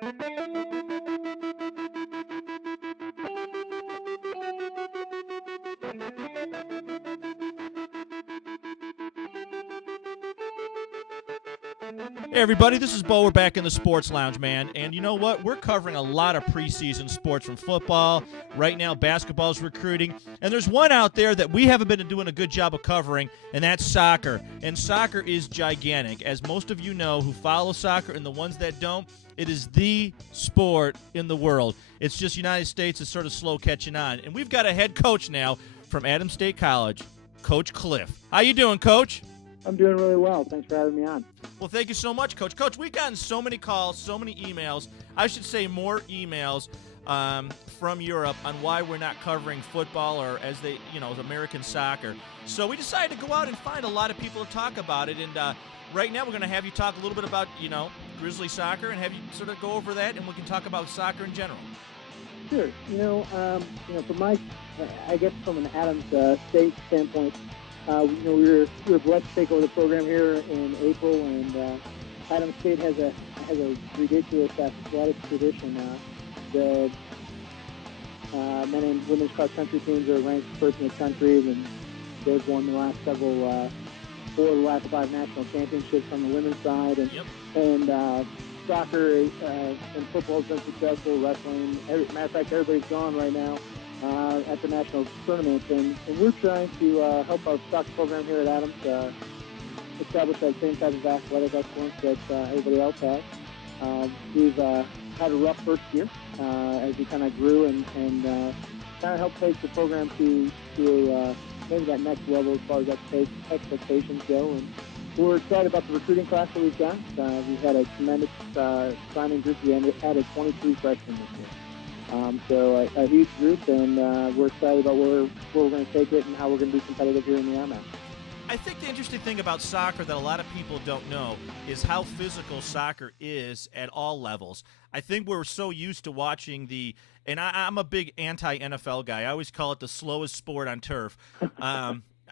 Hey everybody, this is Bo. We're back in the Sports Lounge, man. And you know what? We're covering a lot of preseason sports from football. Right now, basketball's recruiting. And there's one out there that we haven't been doing a good job of covering, and that's soccer. And soccer is gigantic. As most of you know who follow soccer and the ones that don't, it is the sport in the world. It's just United States is sort of slow catching on. And we've got a head coach now from Adams State College, Coach Cliff. How you doing, Coach? I'm doing really well. Thanks for having me on. Well, thank you so much, Coach. Coach, we've gotten so many calls, so many emails. I should say more emails from Europe on why we're not covering football or as American soccer. So we decided to go out and find a lot of people to talk about it. And right now we're going to have you talk a little bit about, Grizzly soccer and have you sort of go over that, and we can talk about soccer in general. Sure. From an Adams State standpoint, we were blessed to take over the program here in April, and Adams State has a ridiculous athletic tradition. The men and women's cross country teams are ranked first in the country, and they've won the last four of the last 5 national championships on the women's side, and soccer and football has been successful. Wrestling, matter of fact, everybody's gone right now. At the national tournament, and we're trying to help our soccer program here at Adams establish that same type of athletic excellence that everybody else has. We've had a rough first year as we kind of grew and kind of helped take the program to maybe that next level as far as expectations go. And we're excited about the recruiting class that we've got. We've had a tremendous signing group. We added 23 freshmen this year. So a huge group, and we're excited about where we're going to take it and how we're going to be competitive here in the RMAC. I think the interesting thing about soccer that a lot of people don't know is how physical soccer is at all levels. I think we're so used to watching and I'm a big anti-NFL guy. I always call it the slowest sport on turf.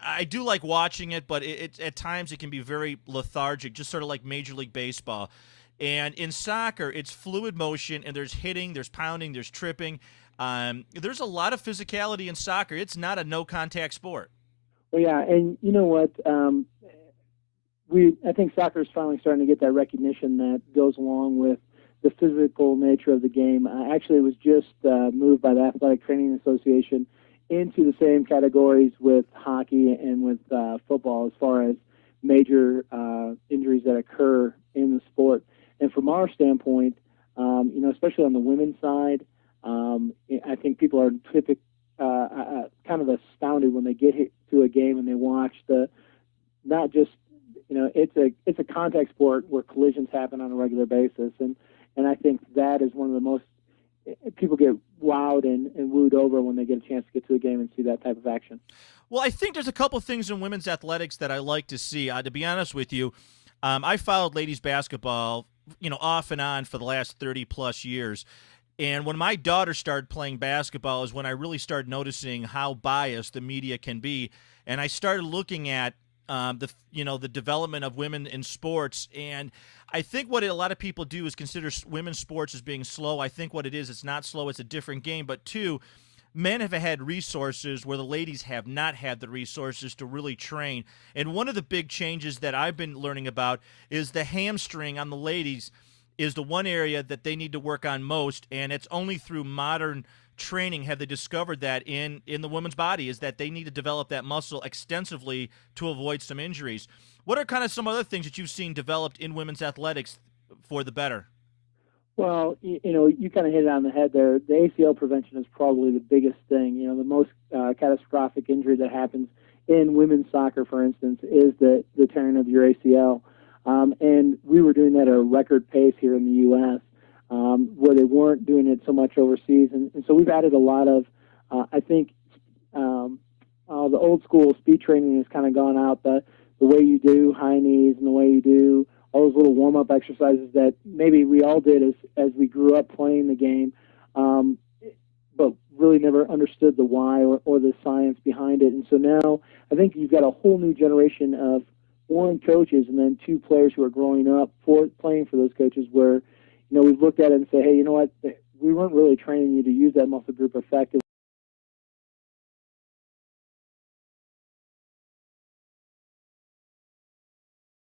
I do like watching it, but at times it can be very lethargic, just sort of like Major League Baseball. And in soccer, it's fluid motion, and there's hitting, there's pounding, there's tripping. There's a lot of physicality in soccer. It's not a no-contact sport. Well, yeah, and you know what? I think soccer is finally starting to get that recognition that goes along with the physical nature of the game. Actually, it was just moved by the Athletic Training Association into the same categories with hockey and with football as far as major injuries that occur in the sport. And from our standpoint, especially on the women's side, I think people are kind of astounded when they get to a game and they watch not just, it's a contact sport where collisions happen on a regular basis. And I think that is one of the most, people get wowed and wooed over when they get a chance to get to a game and see that type of action. Well, I think there's a couple things in women's athletics that I like to see. To be honest with you, I followed ladies basketball off and on for the last 30-plus years. And when my daughter started playing basketball is when I really started noticing how biased the media can be. And I started looking at the development of women in sports. And I think what a lot of people do is consider women's sports as being slow. I think what it is, it's not slow. It's a different game. But two, men have had resources where the ladies have not had the resources to really train. And one of the big changes that I've been learning about is the hamstring on the ladies is the one area that they need to work on most, and it's only through modern training have they discovered that in the woman's body is that they need to develop that muscle extensively to avoid some injuries. What are kind of some other things that you've seen developed in women's athletics for the better? Well, you kind of hit it on the head there. The ACL prevention is probably the biggest thing. The most catastrophic injury that happens in women's soccer, for instance, is the tearing of your ACL. And we were doing that at a record pace here in the U.S., where they weren't doing it so much overseas. And so we've added a lot of, the old school speed training has kind of gone out. The way you do high knees and the way you do all those little warm-up exercises that maybe we all did as we grew up playing the game, but really never understood the why or the science behind it. And so now I think you've got a whole new generation of one, coaches, and then two, players who are growing up playing for those coaches where, we've looked at it and say, hey, you know what? We weren't really training you to use that muscle group effectively.